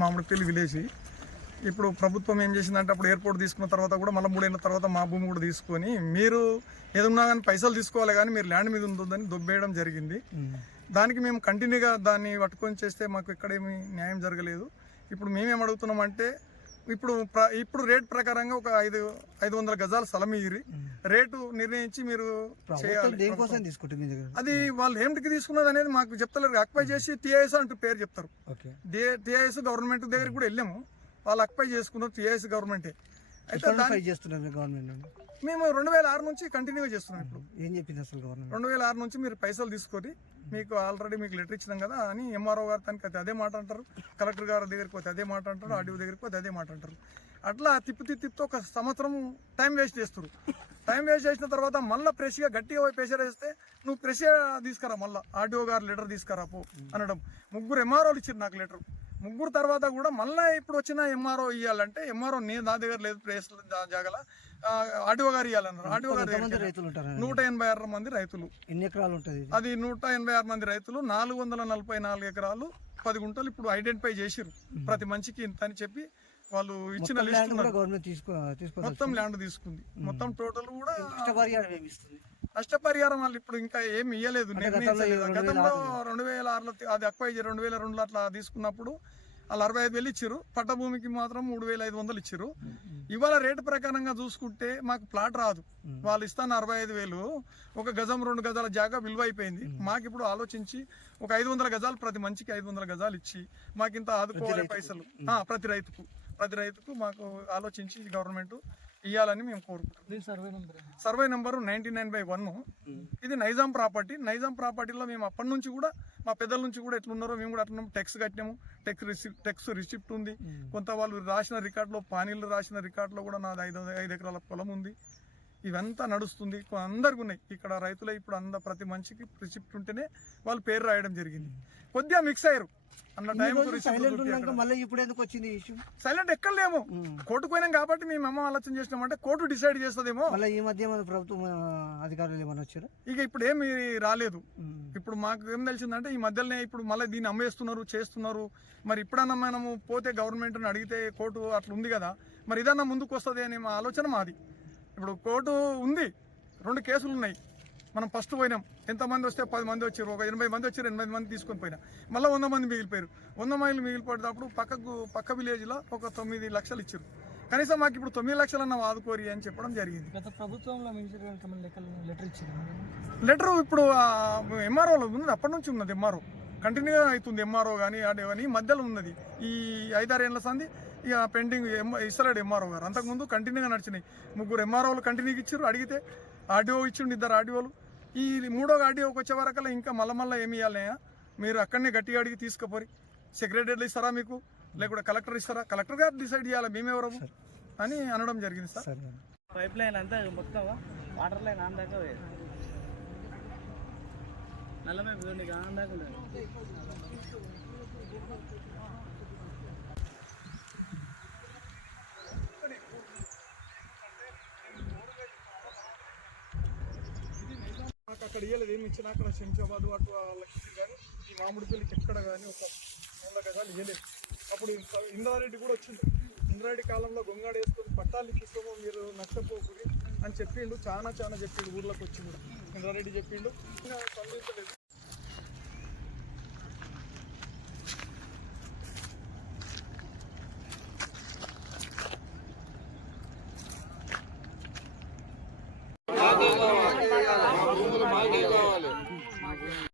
Mamidipalli village ఇప్పుడు ప్రభుత్వం ఏం చేసిందంటే అప్పుడు ఎయిర్పోర్ట్ తీసుకున్న తర్వాత కూడా మళ్ళీ మూడేళ్ళ తర్వాత మా భూమి కూడా తీసుకొని మీరు ఏదున్నా కానీ పైసలు తీసుకోవాలి కానీ మీరు ల్యాండ్ మీద ఉంటుందని దొబ్బేయడం జరిగింది. దానికి మేము కంటిన్యూగా దాన్ని పట్టుకొని చేస్తే మాకు ఎక్కడేమి న్యాయం జరగలేదు. ఇప్పుడు మేమేం అడుగుతున్నామంటే ఇప్పుడు ఇప్పుడు రేట్ ప్రకారంగా ఒక ఐదు ఐదు వందల గజాల స్థలం ఇయ్యి రేటు నిర్ణయించి మీరు దగ్గర? అది వాళ్ళు ఏమిటికి తీసుకున్నది అనేది మాకు చెప్తలేరు. అక్వై చేసి టీఐఎస్ అంటూ పేరు చెప్తారు. టీఐఎస్ గవర్నమెంట్ దగ్గరికి కూడా వెళ్ళాము. వాళ్ళు అక్వై చేసుకున్నారు టీఐఎస్ గవర్నమెంటే. అయితే గవర్నమెంట్ మేము రెండు వేల ఆరు నుంచి కంటిన్యూగా చేస్తున్నాం ఇప్పుడు. ఏం చెప్పింది అసలు గవర్నమెంట్ రెండు వేల ఆరు నుంచి మీరు పైసలు తీసుకొని మీకు ఆల్రెడీ మీకు లెటర్ ఇచ్చినాం కదా అని ఎంఆర్ఓ గారు తనకి అయితే అదే మాట అంటారు. కలెక్టర్ గారి దగ్గరికి పోతే అదే మాట అంటారు. ఆర్డీఓ దగ్గరికి పోతే అదే మాట అంటారు. అట్లా తిప్పి తిప్పి తిప్పుతూ ఒక సంవత్సరం టైం వేస్ట్ చేస్తారు టైం వేస్ట్ చేసిన తర్వాత మళ్ళీ ఫ్రెష్గా గట్టిగా పోయి ప్రెషర్ వేస్తే నువ్వు ఫ్రెష్గా తీసుకురా మళ్ళీ. ఆర్డీఓ గారు లెటర్ తీసుకురా పో అనడం. ముగ్గురు ఎంఆర్ఓలు ఇచ్చారు నాకు లెటర్ ముగ్గురు తర్వాత కూడా మళ్ళీ ఇప్పుడు వచ్చిన ఎంఆర్ఓ ఇవ్వాలంటే ఎంఆర్ఓ నేను నా దగ్గర లేదు ప్లేస్ జాగల. ఆర్డీఓ గారు ఇవ్వాలన్నారు ఆర్డీఓ గారు రైతులు నూట ఎనభై ఆరు మంది రైతులు. ఎన్ని ఎకరాలు ఉంటుంది? అది నూట ఎనభై ఆరు మంది రైతులు నాలుగు వందల నలభై నాలుగు ఎకరాలు పది గుంటలు ఇప్పుడు ఐడెంటిఫై చేసిరు ప్రతి మనిషికి ఇంత అని చెప్పి వాళ్ళు ఇచ్చిన లిస్ట్ గవర్నమెంట్ మొత్తం ల్యాండ్ తీసుకుంది. మొత్తం టోటల్ కూడా నష్టపరిహారం వాళ్ళు ఇప్పుడు ఇంకా ఏమి ఇవ్వలేదు నిర్ణయించలేదు. గతంలో రెండు వేల ఆరులో అది అక్వై రెండు వేల రెండులో అట్లా తీసుకున్నప్పుడు వాళ్ళు అరవై ఐదు వేలు ఇచ్చారు పట్ట భూమికి మాత్రం మూడు వేల ఐదు వందలు ఇచ్చారు ఇవాళ రేటు ప్రకారంగా చూసుకుంటే మాకు ప్లాట్ రాదు. వాళ్ళు ఇస్తాను అరవై ఐదు వేలు. ఒక గజం రెండు గజాల జాగా విలువ అయిపోయింది మాకు ఇప్పుడు ఆలోచించి ఒక ఐదు వందల గజాలు ప్రతి మంచికి ఐదు వందల గజాలు ఇచ్చి మాకు ఇంత ఆదుకోవాలి పైసలు. ప్రతి రైతుకు. ప్రతి రైతుకు మాకు ఆలోచించి గవర్నమెంట్ ఇవ్వాలని మేము కోరుకుంటున్నాం. Survey number. Survey number ninety nine by one. ఇది నైజాం ప్రాపర్టీ. నైజాం ప్రాపర్టీలో మేము అప్పటి నుంచి కూడా మా పెద్దల నుంచి కూడా ఎట్లున్నారో మేము కూడా అట్లున్నాము టెక్స్ కట్టినాము. టెక్స్ రిసిప్ట్ టెక్స్ రిసిప్ట్ ఉంది. కొంత వాళ్ళు రాసిన రికార్డులో పానీలు రాసిన రికార్డులో కూడా నాది ఐదు ఐదు ఎకరాల పొలం ఉంది. ఇవంతా నడుస్తుంది. అందరికి ఉన్నాయి. ఇక్కడ రైతులే ఇప్పుడు అంద ప్రతి మనిషికి రిసిప్ట్ ఉంటేనే వాళ్ళు పేరు రాయడం జరిగింది. కొద్దిగా మిక్స్ అయ్యారు. అన్న టైం సైలెంట్ ఎక్కడ లేము. కోర్టుకు పోయినాం కాబట్టి మేము అమ్మ ఆలోచన చేసినామంటే కోర్టు డిసైడ్ చేస్తుందేమో. మళ్ళీ ఈ మధ్య ప్రభుత్వం అధికారులు ఏమైనా వచ్చారు? ఇక ఇప్పుడు ఏమి రాలేదు. ఇప్పుడు మాకు ఏం తెలిసిందంటే ఈ మధ్యలోనే ఇప్పుడు మళ్ళీ దీన్ని అమ్మేస్తున్నారు చేస్తున్నారు. మరి ఇప్పుడన్నా మనము పోతే గవర్నమెంట్ని అడిగితే కోర్టు అట్లా ఉంది కదా. మరి ఇదన్నా ముందుకు వస్తుంది అనే మా ఆలోచన మాది. ఇప్పుడు కోర్టు ఉంది. రెండు కేసులు ఉన్నాయి. మనం ఫస్ట్ పోయినాం. ఎంతమంది వస్తే పది మంది వచ్చారు. ఒక ఎనభై మంది వచ్చారు. ఎనభై మంది తీసుకొని పోయినా. మళ్ళీ వంద మంది మిగిలిపోయారు. వంద మంది మిగిలిపోయేటప్పుడు పక్కకు పక్క విలేజ్లో ఒక తొమ్మిది లక్షలు ఇచ్చారు. కనీసం మాకు ఇప్పుడు తొమ్మిది లక్షలన్నా ఆదుకోరి అని చెప్పడం జరిగింది. గత ప్రభుత్వంలో లెటర్ ఇచ్చారు. లెటర్ ఇప్పుడు ఎంఆర్ఓలో ఉన్నది. అప్పటి నుంచి ఉన్నది ఎంఆర్ఓ కంటిన్యూగా అవుతుంది ఎంఆర్ఓ కానీ ఆడే కానీ మధ్యలో ఉన్నది. ఈ ఐదారు ఏళ్ళ సంది ఇక పెండింగ్ ఇస్తలేడు ఎంఆర్ఓ గారు. అంతకుముందు కంటిన్యూగా నడిచినాయి. ముగ్గురు ఎంఆర్ఓలు కంటిన్యూగా ఇచ్చారు అడిగితే ఆర్డీఓ ఇచ్చిండు ఇద్దరు ఆర్డీఓలు. ఈ మూడో ఆర్డీఓకి వచ్చే వరకల్లా ఇంకా మళ్ళా మళ్ళీ ఏమి ఇవ్వాలయ్యా మీరు అక్కడనే గట్టిగా అడిగి తీసుకుపోరి. సెక్రటరీలు ఇస్తారా మీకు? లేకుంటే కలెక్టర్ ఇస్తారా? కలెక్టర్ గారు డిసైడ్ చేయాలి? మేమెవరము? అని అనడం జరిగింది సార్. పైప్ లైన్ అంతా మొత్తం వాటర్ లైన్ ఆన్ దాకా పోయేది. అక్కడ ఇయ్యలేదు ఏమి ఇచ్చినా అక్కడ శంషాబాద్ అటు వాళ్ళకి కానీ ఈ మామిడి పెళ్ళికి ఎక్కడ కానీ ఒక వంద గజాలు ఇవ్వలేదు అప్పుడు ఇంద్రారెడ్డి కూడా వచ్చింది ఇంద్రారెడ్డి కాలంలో గొంగాడు వేసుకొని పట్టాలు ఇప్పిస్తాము మీరు నష్టపోకూరి అని చెప్పిండు చాలా చాలా చెప్పిండు ఊర్లోకి వచ్చిండు. ఇంద్రారెడ్డి చెప్పిండు. ఇంకా స్పందించలేదు